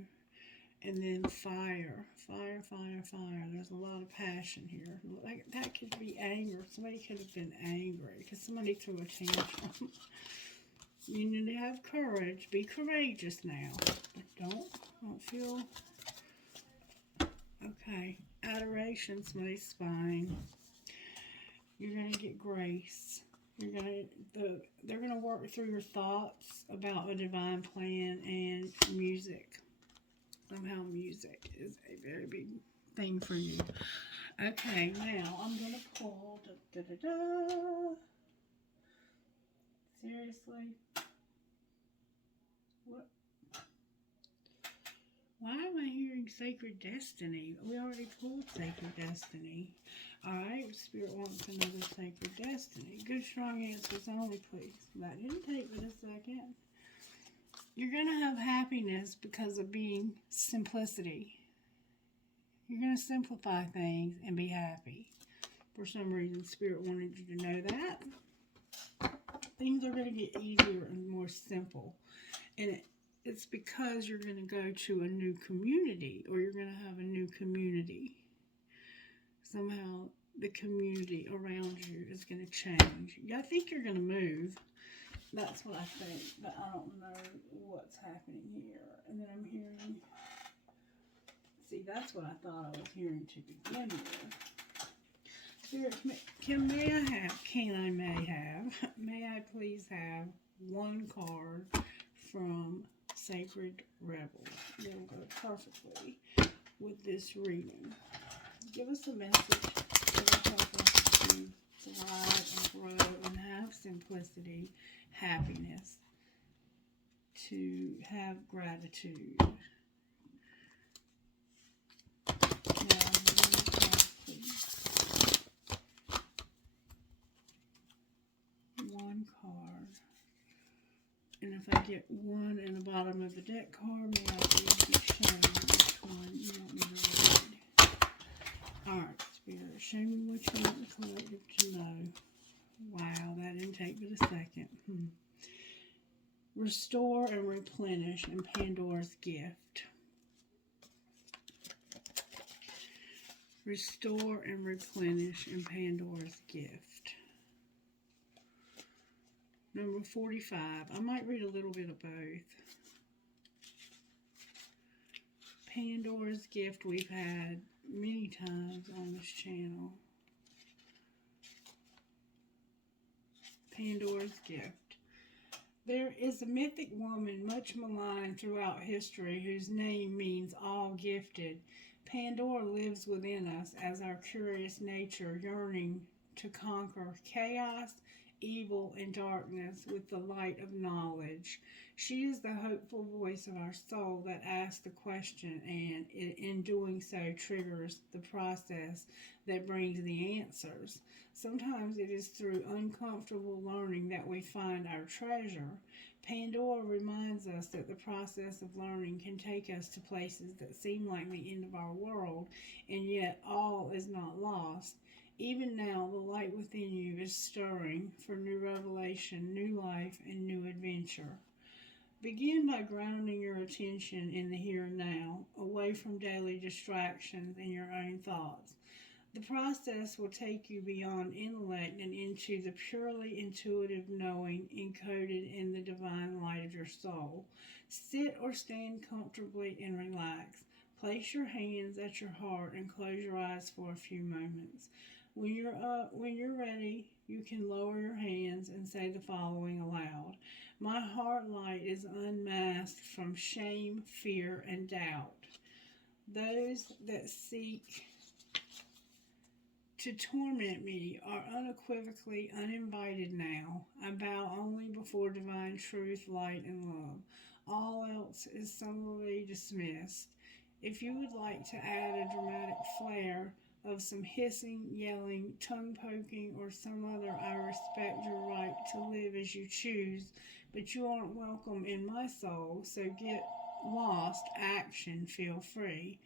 And then fire, fire, fire, fire. There's a lot of passion here. Like that could be anger. Somebody could have been angry because somebody threw a tantrum. You need to have courage. Be courageous now. But don't feel. Okay, adoration. Somebody's spine. You're gonna get grace. They're gonna work through your thoughts about a divine plan and music. Somehow music is a very big thing for you. Okay, now I'm going to pull. Da, da, da, da. Seriously? What? Why am I hearing Sacred Destiny? We already pulled Sacred Destiny. Alright, Spirit wants another Sacred Destiny. Good, strong answers only, please. That didn't take but a second. You're going to have happiness because of being simplicity. You're going to simplify things and be happy. For some reason, Spirit wanted you to know that. Things are going to get easier and more simple. And it's because you're going to go to a new community, or you're going to have a new community. Somehow, the community around you is going to change. I think you're going to move. That's what I think, but I don't know what's happening here. And then I'm hearing, see, that's what I thought I was hearing to begin with. Spirit, may I please have one card from Sacred Rebel? That will go perfectly with this reading. Give us a message that will help us to thrive and grow and have simplicity, happiness, to have gratitude. Now, one card. And if I get one in the bottom of the deck card, may I please be shown which one you want me to read. Alright, Spirit, show me which one the collective to know. Wow, that didn't take but a second. Restore and replenish in Pandora's gift. Restore and replenish in Pandora's gift. Number 45. I might read a little bit of both. Pandora's gift we've had many times on this channel. Pandora's gift. There is a mythic woman much maligned throughout history whose name means all gifted. Pandora lives within us as our curious nature yearning to conquer chaos, evil, and darkness with the light of knowledge. She is the hopeful voice of our soul that asks the question and, in doing so, triggers the process that brings the answers. Sometimes it is through uncomfortable learning that we find our treasure. Pandora reminds us that the process of learning can take us to places that seem like the end of our world, and yet all is not lost. Even now, the light within you is stirring for new revelation, new life, and new adventure. Begin by grounding your attention in the here and now, away from daily distractions and your own thoughts. The process will take you beyond intellect and into the purely intuitive knowing encoded in the divine light of your soul. Sit or stand comfortably and relax. Place your hands at your heart and close your eyes for a few moments. When you're ready, you can lower your hands and say the following aloud. My heart light is unmasked from shame, fear, and doubt. Those that seek to torment me are unequivocally uninvited now. I bow only before divine truth, light, and love. All else is summarily dismissed. If you would like to add a dramatic flair of some hissing, yelling, tongue poking, or some other I respect your right to live as you choose, but you aren't welcome in my soul, so get lost, action, feel free.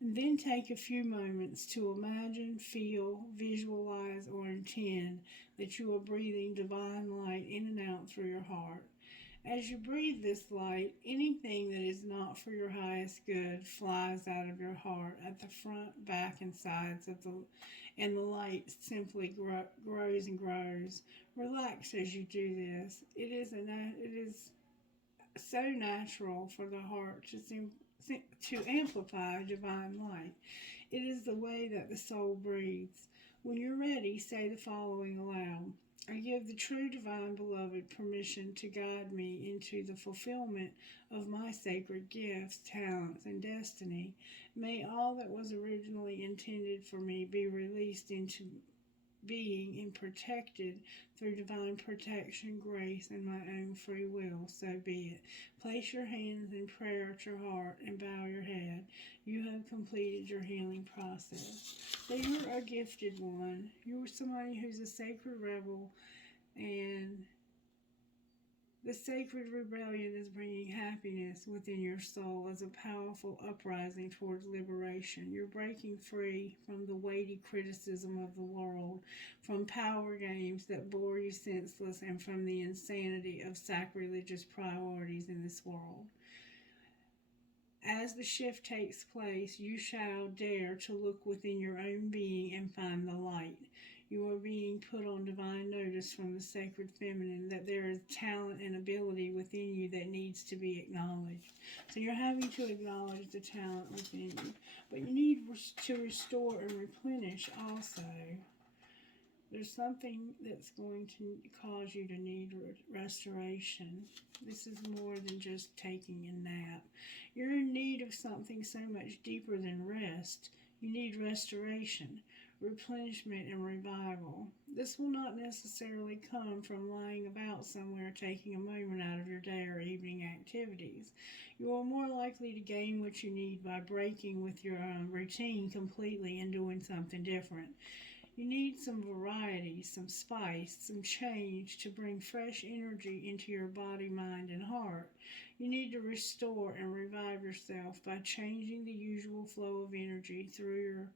And then take a few moments to imagine, feel, visualize, or intend that you are breathing divine light in and out through your heart. As you breathe this light, anything that is not for your highest good flies out of your heart at the front, back, and sides of and the light simply grows and grows. Relax as you do this. It is so natural for the heart to amplify divine light. It is the way that the soul breathes. When you're ready, say the following aloud. I give the true divine beloved permission to guide me into the fulfillment of my sacred gifts, talents, and destiny. May all that was originally intended for me be released into being and protected through divine protection, grace, and my own free will. So be it. Place your hands in prayer at your heart and bow your head. You have completed your healing process. So you're a gifted one. You're somebody who's a sacred rebel, and the sacred rebellion is bringing happiness within your soul as a powerful uprising towards liberation. You're breaking free from the weighty criticism of the world, from power games that bore you senseless, and from the insanity of sacrilegious priorities in this world. As the shift takes place, you shall dare to look within your own being and find the light. You are being put on divine notice from the sacred feminine that there is talent and ability within you that needs to be acknowledged. So you're having to acknowledge the talent within you. But you need to restore and replenish also. There's something that's going to cause you to need restoration. This is more than just taking a nap. You're in need of something so much deeper than rest. You need restoration, replenishment, and revival. This will not necessarily come from lying about somewhere taking a moment out of your day or evening activities. You are more likely to gain what you need by breaking with your routine completely and doing something different. You need some variety, some spice, some change to bring fresh energy into your body, mind, and heart. You need to restore and revive yourself by changing the usual flow of energy through your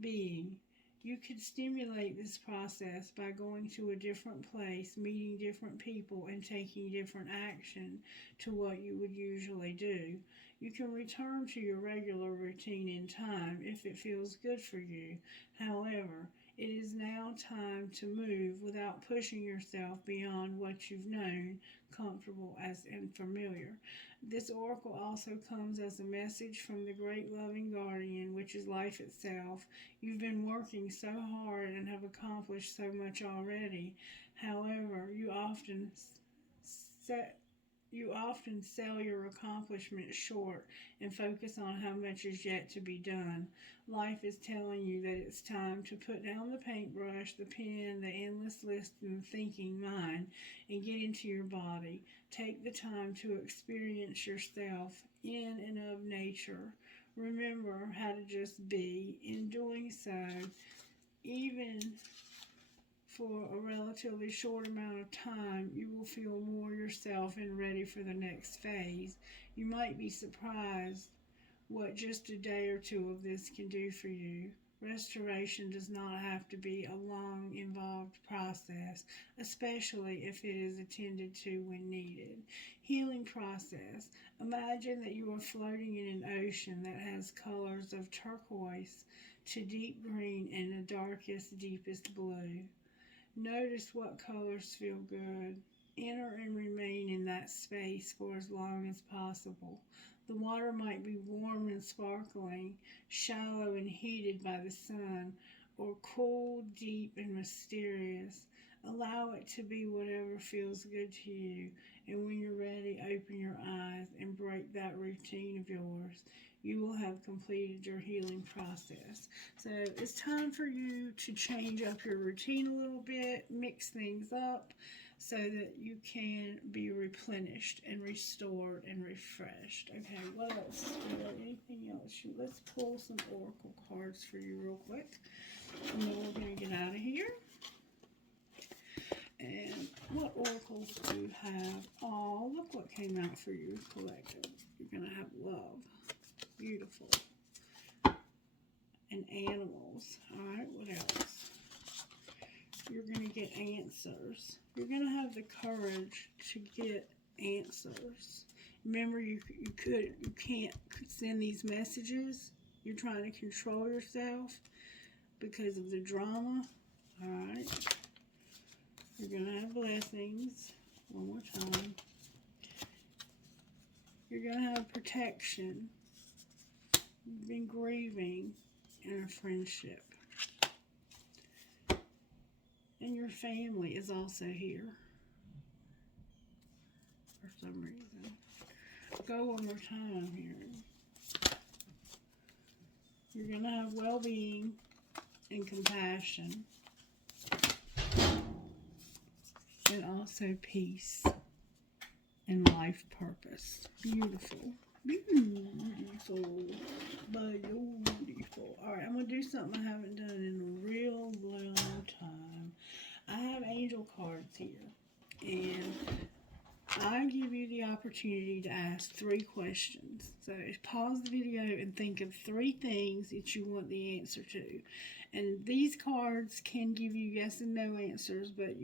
being. You could stimulate this process by going to a different place, meeting different people, and taking different action to what you would usually do. You can return to your regular routine in time if it feels good for you. However, it is now time to move without pushing yourself beyond what you've known, comfortable as and familiar. This oracle also comes as a message from the great loving guardian, which is life itself. You've been working so hard and have accomplished so much already. However, you often sell your accomplishments short and focus on how much is yet to be done. Life is telling you that it's time to put down the paintbrush, the pen, the endless list, and the thinking mind, and get into your body. Take the time to experience yourself in and of nature. Remember how to just be. In doing so, even for a relatively short amount of time, you will feel more yourself and ready for the next phase. You might be surprised what just a day or two of this can do for you. Restoration does not have to be a long, involved process, especially if it is attended to when needed. Healing process. Imagine that you are floating in an ocean that has colors of turquoise to deep green and the darkest, deepest blue. Notice what colors feel good. Enter and remain in that space for as long as possible. The water might be warm and sparkling, shallow and heated by the sun, or cool, deep, and mysterious. Allow it to be whatever feels good to you, and when you're ready, open your eyes and break that routine of yours. you will have completed your healing process. So it's time for you to change up your routine a little bit, mix things up so that you can be replenished and restored and refreshed. Okay, what else? Is there anything else? Let's pull some oracle cards for you real quick, and then we're going to get out of here. And what oracles do you have? Oh, look what came out for you, collective. You're going to have love. Beautiful. And animals. Alright, what else? You're going to get answers. You're going to have the courage to get answers. Remember, you can't send these messages. You're trying to control yourself because of the drama. Alright. You're going to have blessings. One more time. You're going to have protection. You've been grieving in a friendship. And your family is also here. For some reason. Go one more time here. You're going to have well-being and compassion. And also peace and life purpose. Beautiful. Beautiful. Beautiful. Alright, I'm going to do something I haven't done in a real long time. I have angel cards here. And I give you the opportunity to ask 3 questions. So pause the video and think of 3 things that you want the answer to. And these cards can give you yes and no answers, but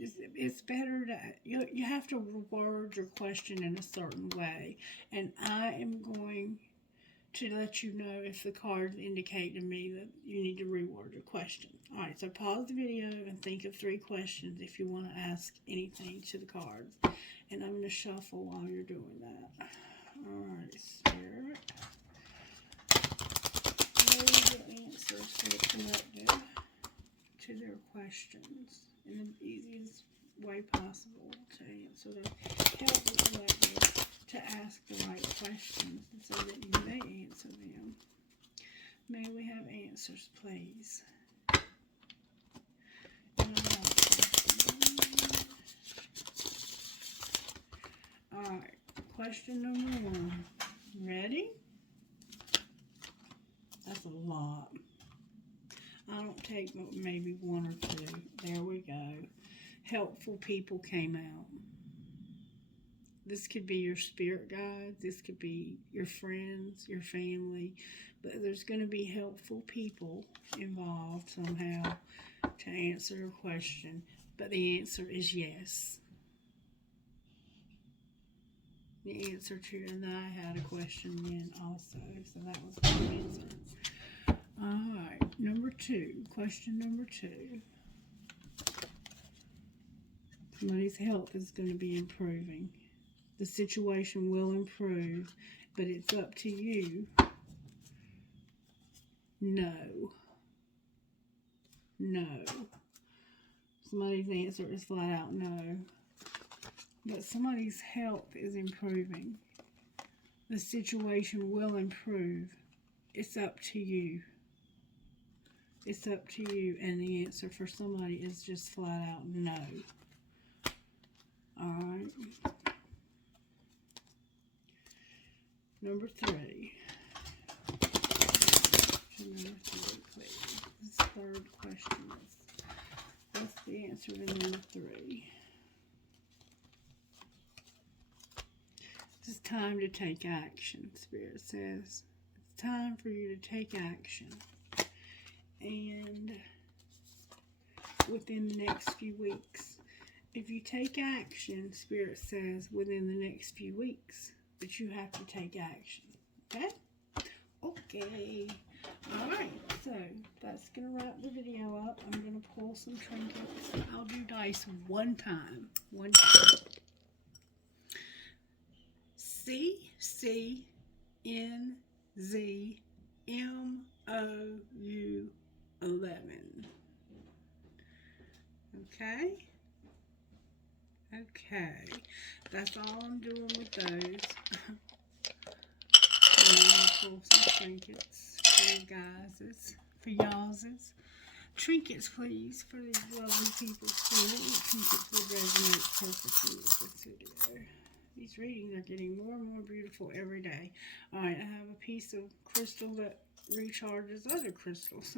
it's better to, you have to word your question in a certain way. And I am going to let you know if the cards indicate to me that you need to reword your question. Alright, so pause the video and think of 3 questions if you want to ask anything to the cards. And I'm going to shuffle while you're doing that. Alright, Spirit. What are the answers for the collective to their questions in the easiest way possible to answer them? Help the collective to ask the right questions so that you may answer them. May we have answers, please? Alright, question number 1. Ready? That's a lot. I don't take maybe 1 or 2. There we go. Helpful people came out. This could be your spirit guides. This could be your friends, your family. But there's going to be helpful people involved somehow to answer your question. But the answer is yes. The answer to, and I had a question then also, so that was the answer. Alright, number 2. Question number 2. Somebody's health is going to be improving. The situation will improve, but it's up to you. No. No. Somebody's answer is flat out no. But somebody's health is improving. The situation will improve. It's up to you. It's up to you, and the answer for somebody is just flat out no. Alright. Number 3. Number 3, please. This 3rd question. What's the answer to number 3? It's time to take action, Spirit says. It's time for you to take action. And within the next few weeks. If you take action, Spirit says, within the next few weeks. But you have to take action. Okay? Okay. Alright, so that's going to wrap the video up. I'm going to pull some trinkets. I'll do dice one time. One time. CCNZMOU11. Okay? Okay. That's all I'm doing with those. pull some trinkets for you guys, for y'all's. Trinkets, please, for these lovely people. Spirit, what trinkets would resonate perfectly with this video? These readings are getting more and more beautiful every day. Alright, I have a piece of crystal that recharges other crystals.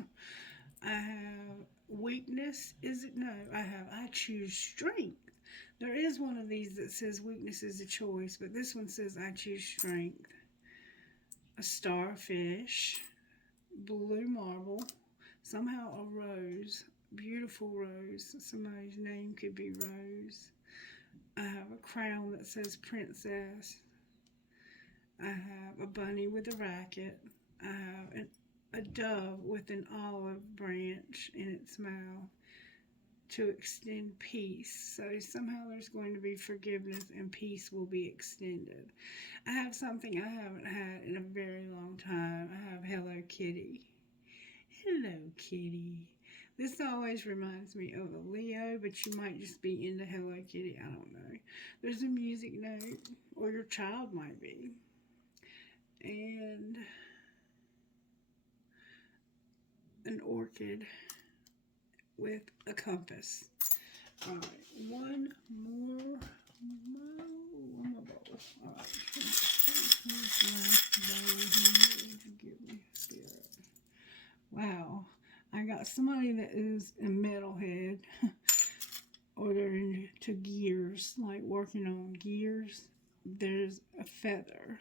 I have weakness. Is it? No, I choose strength. There is one of these that says weakness is a choice, but this one says I choose strength. A starfish, blue marble, somehow a rose, beautiful rose. Somebody's name could be Rose. I have a crown that says princess. I have a bunny with a racket. I have a dove with an olive branch in its mouth to extend peace. So somehow there's going to be forgiveness and peace will be extended. I have something I haven't had in a very long time. I have Hello Kitty. Hello Kitty. This always reminds me of a Leo, but you might just be into Hello Kitty. I don't know. There's a music note, or your child might be. And an orchid with a compass. Alright, one more bowl. Alright, wow, I got somebody that is a metalhead, or they're into gears, like working on gears. There's a feather.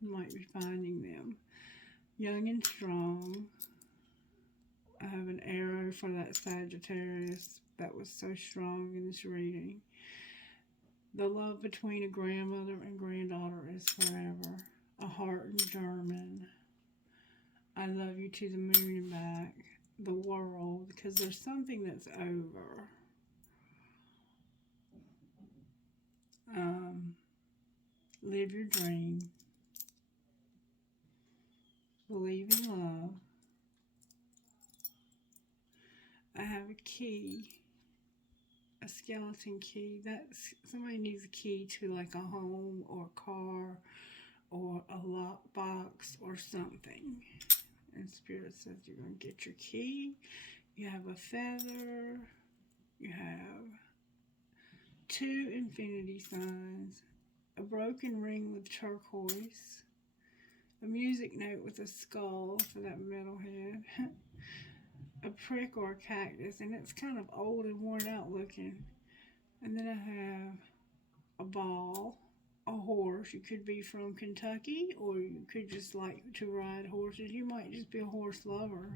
You might be finding them. Young and strong. I have an arrow for that Sagittarius that was so strong in this reading. The love between a grandmother and granddaughter is forever. A heart in German. I love you to the moon and back. The world, because there's something that's over. Live your dream. Believe in love. I have a key, a skeleton key. That's somebody needs a key to like a home or a car or a lockbox or something. And Spirit says you're going to get your key. You have a feather. You have 2 infinity signs. A broken ring with turquoise. A music note with a skull for that metalhead. A prick or a cactus, and it's kind of old and worn out looking. And then I have a ball, a horse. You could be from Kentucky, or you could just like to ride horses. You might just be a horse lover.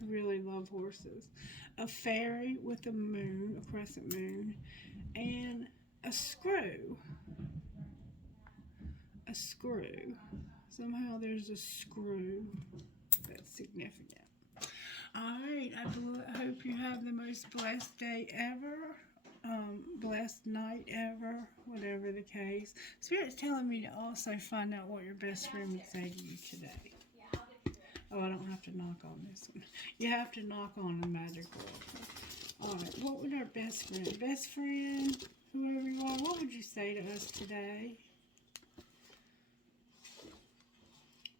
You really love horses. A fairy with a moon, a crescent moon, and a screw. A screw. Somehow there's a screw that's significant. Alright, I hope you have the most blessed day ever, blessed night ever, whatever the case. Spirit's telling me to also find out what your best friend would say to you today. Oh, I don't have to knock on this one. You have to knock on the magic oracle. Alright, what would our best friend, whoever you are, what would you say to us today?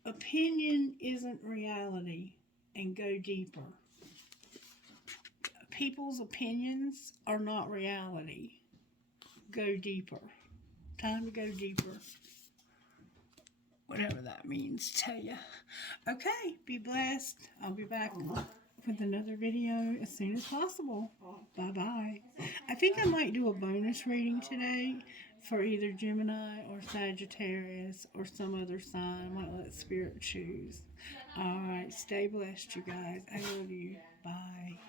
Opinion isn't reality, and go deeper. People's opinions are not reality. Go deeper. Time to go deeper. Whatever that means to you. Okay, be blessed. I'll be back with another video as soon as possible. Bye-bye. I think I might do a bonus reading today for either Gemini or Sagittarius or some other sign. I might let Spirit choose. Alright, stay blessed, you guys. I love you. Bye.